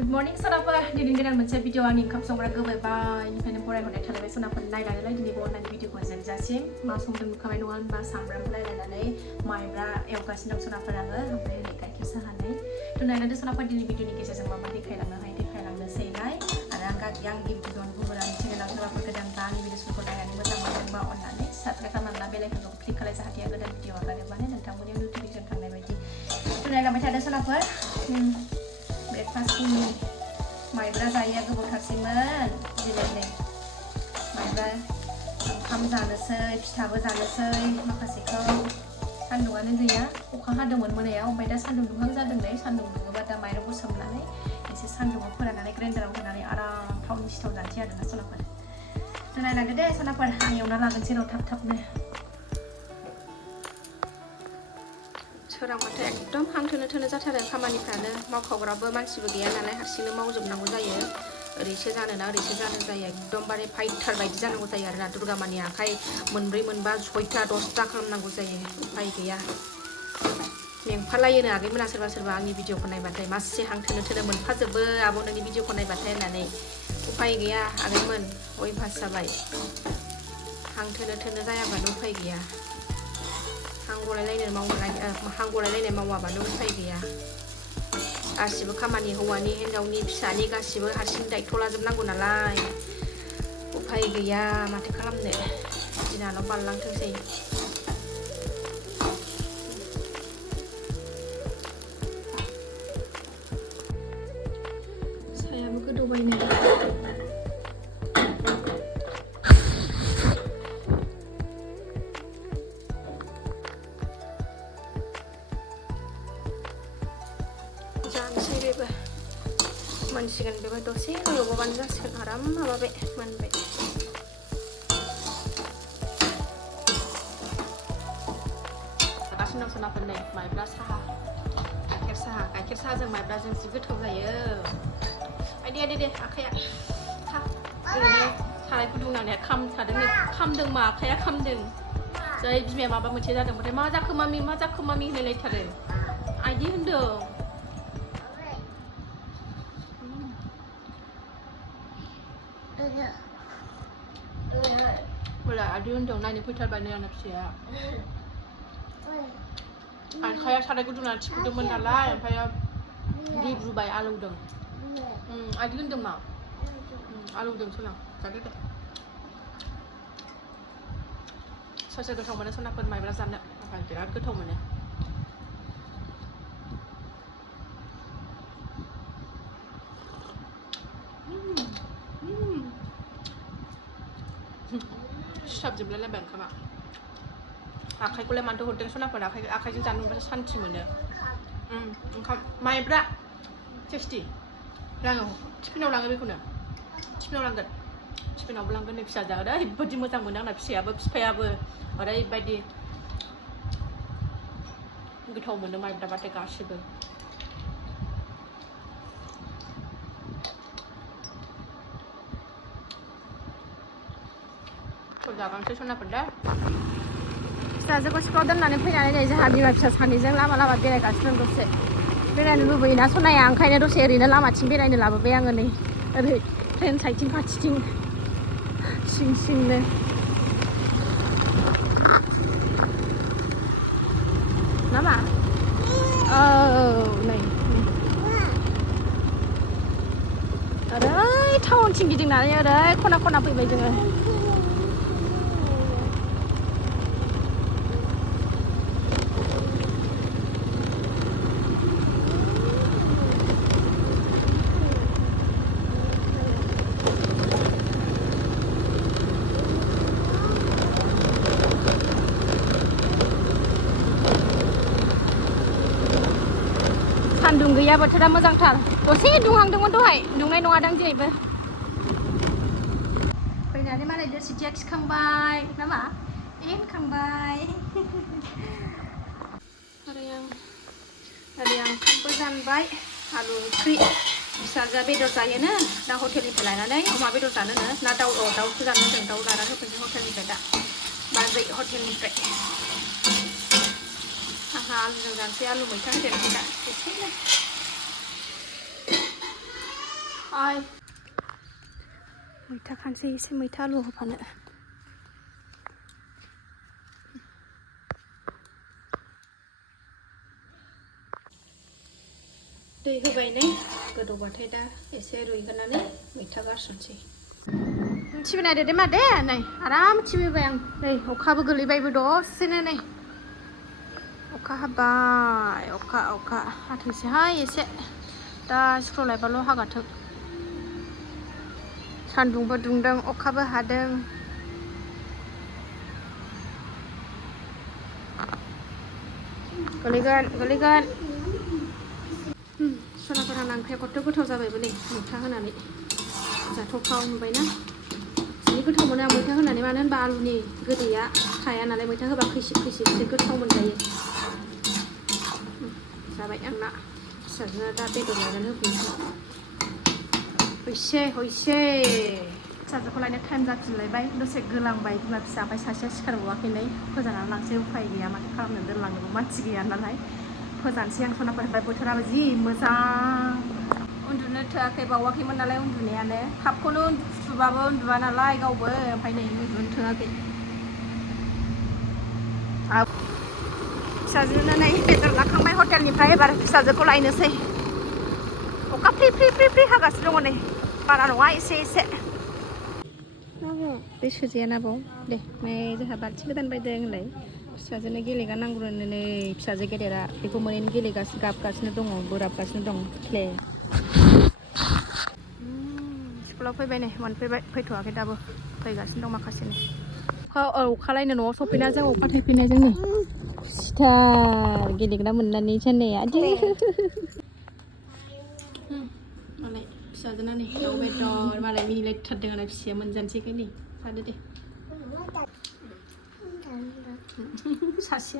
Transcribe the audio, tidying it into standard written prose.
Good morning sonaफोर दिनै गोदान मोनसे भिडिअ आंनि ओंखाम संग्रा गोबायनिफ्रायनो फरायहरनाय थालायबाय सोनाफोर नायनानैलाय दिनै बरनायनि भिडिअखौ जोबजासिम मा संदों नुखाबाय नङा होनबा सामब्राम लायलायनानै माइब्रा एवगासिनो दं सोनाफोर आङो ओमफ्राय ओरै गाइखेर साहानै थ' नायनानै सोनाफोर दिनै भिडिअनि गेजेरजों मा देखायलांनोसैलाय आरो आंनि भिडिअनि गुबुन आंनि चेनेलाव सोरबाफोर गोदानबा आंनि भिडिअफोरखौ नायनानै मोजां मोनदोंबा अननानै साबस्क्राइब खालामना बेल आइकनखौ क्लिक खालाय जाहाथे गोदान भिडिअ आगारोबानो नोंथांमोननि नटिफिकेसन थांनाय बायदि थ' नायलांबाय थादो सोनाफोर ब्रेकफास्ट फुंनि माइब्रा जायैया गोबावथारसैमोन दिनै नै माइब्रा ओंखाम जानोसै फिथाबो जानोसै माखासेखौ सान्दुङानो गैया अखा हादोंमोन मोनायाव ओमफ्राय दा सान्दुं दुंहां जादों नै सान्दुं दुङोबा दा माइरंखौ सोमनानै एसे सान्दुङाव फोराननानै ग्राइन्डाराव होनानै आराम थावनि सिथाव जानोसै आरोना सनाफोर थ' नायलांदो दे सनाफोर आं एवना लागोनसै र' थाब-थाबनो सोरांबाथाय एकदम हांथोनो जाथारो खामानिफ्रानो मावखावग्राबो मानसिबो गैया नालाय हारसिंनो मावजोबनांगौ जायो ओरैसो जानोना ओरैसो जानो जायो एकदमबारे फाइटार बायदि जानांगौ जायो आरोना दुर्गामानि आखाइ मोनब्रै मोनबा 6टा 10टा खालामनांगौ जायो उफाय गैया मेंफालायोनो आगैमोना सोरबा आंनि भिडिअखौ नायबाथाय मासे हांथोनो मोनफाजोबो आब' नोंनि भिडिअखौ नायबाथाय होननानै उफाय गैया आगैमोन अयभास जाबाय हांथोनो जायाबानो उफाय गैया हांगलायलायनाय मावाबानो उफाय गैया गासिबो खामानि हौवानि हिन्जावनि फिसानि गासिबो हारसिं दायथ' लाजोबनांगौ नालाय उफाय गैया माथो खालामनो दिनाल' बारलांथोंसै सायाबो गोदौबाय नै जानोसै बेबो मोनसिगोन बेबो दसे गोबावबानो जासिगोन आराम माबाबाय मोनबाय गासिनो सोनाफोर नै माइब्रा साहा गाइखेर साहाजों माइब्राजों जि गोथाव जायो दे आखाइया ओरैनो साराय गुदुंनानै खामदों मा आखाइया खामदों जै बिमाया माबा मोनसे जादोंबाथाय मा जाखो मामि होनलायलायथारो आइदि होनदों बोला आदि होनदों नायनो फैथारबाय नै आंना फिसाया आखाइया साराय गुदुंना थिफुदोंमोन नालाय ओमफ्राय गेब्रुबाय आलौदों आदि होनदों मा आलौदों सोलां जादो दे सोर गोथाव मोनो सोनाफोर माइब्रा जानो आं बिराद गोथाव मोनो सिथाबजोबलायलायबाय ओंखामा आखाइखौलाय मानोथो हरदों सनाफोर आखाइजों जानो मोनबासो सान्थि मोनो ओंखाम माइब्रा टेस्टि लाङो टिफिनाव लाङो बेखौनो टिफिनावबो लांगोन नै फिसाजोआ ओरैबायदि मोजां मोनो आंना फिसायाबो बिफायाबो ओरैबायदि गोथाव मोनो माइब्राबाथाय गासिबो जागांसै सनाफोर दा फिसाजोखौ सिखाव दोननानै फैनानै नै जोंहा बिमा फिसा सानैजों लामा बेरायगासिनो दसे बेरायनो लुबैयोना सनाया ओंखायनो दसे ओरैनो लामाथिं बेरायनो लाबोबाय आङो नै ओरै ट्रेन साइडथिं खाथिथिं सिंनो नामा औ नै ओरै टाउनथिं गिदिंनानै ओरै खना फैबाय जोङो सान्दुं गैया बोथोरा मोजांथार दसे दुंहांदोंमोन दहाय दुंनाय नङादां दिनैबो फैनानै मालाय दोरसिथिया खिखांबाय नामा होनखांबाय ओरै आं ओंखामबो जानबाय आलु ओंख्रि फिसाजोआ बेदर जायोनो दा हटेलनिफ्राय लायनानै अमा बेदर जानोनो ना दाउसो जानो होदों दाउ लानानै होफैनोसै हटेलनिफ्राय दा बाजै हटेलनिफ्राय आलुजों जानोसै आलु मैथा होदेरनोसै दा एसेनो मैथा खानोसै एसे मैथा आलु होफानो दै होबाय नै गोदौबाथाय दा एसे रुइहोनानै मैथा गारसनसै टिभि नायदो दे मा दे नै आराम टिभिबाय आं नै अखाबो गोलैबायबो दसेनो नै अखा हाबाय अखा हाथोंसैहाय एसे दा स्क्रलायबाल' हागाथों सान्दुंबो दुंदों अखाबो हादों गोलैगोन सनाफोरा ओंख्रिया खथ' गोथाव जाबायबो नै मैथा होनानै जाथावथाव नुबायना जि गोथाव मोनो आं मैथा होनानै मानो होनबा आलुनि गोदैया थाया नालाय मैथा होबा खैसिब एसे गोथाव मोनजायो जाबाय आंना फिसाजोना दा बेदर लायनानै होफैनोसै हयसे फिसाजोखौ लायनो टाइम जाफिनलायबाय दसे गोलांबाय बिमा फिसा ओमफ्राय सासेया सिखारबावाखै फोजानानै लांसै उफाय गैया माथो खालामनो दोनलांनोबो मानसि गैया नालाय फोजानोसै आं सनाफोरनिफ्राय बोथोराबो जि मोजां उन्दुनो थोआखै बावाखैमोन नालाय उन्दुनायानो थाबखौनो उन्दुबाबो उन्दुआ नालाय गावबो ओमफ्राय नै उन्दुनो थोआखै फिसाजोनो नै बेदर लाखांबाय हटेलनिफ्राय एबार फिसाजोखौ लायनोसै अखा फ्रि फ्रि हागासिनो दङ नै बारा नङा एसे बे सोजाया नाबाव दे नै जोंहा बाल्थिं गोदान बायदों होनलाय फिसाजोनो गेलेगा नांगौ नै फिसाजो गेदेरा बेखौ मोनैनो गेलेगासिनो गाबगासिनो दङ बोराबगासिनो दं प्ले स्कुलाव फैबाय नै मोनफैबाय फैथ'वाखै दाबो फैगासिनो दं माखासेनो अखालायनो न'आव सफैना जों अखा थाइफ्रिनायजों नै सिथार गेलेग्रा मोननानै साननाया मालाय फिसाजोना नै दाउ बेदर मालाय मिनिलायथारदों आरो फिसाया मोनजानोसैखाय नै जादो दे सासेया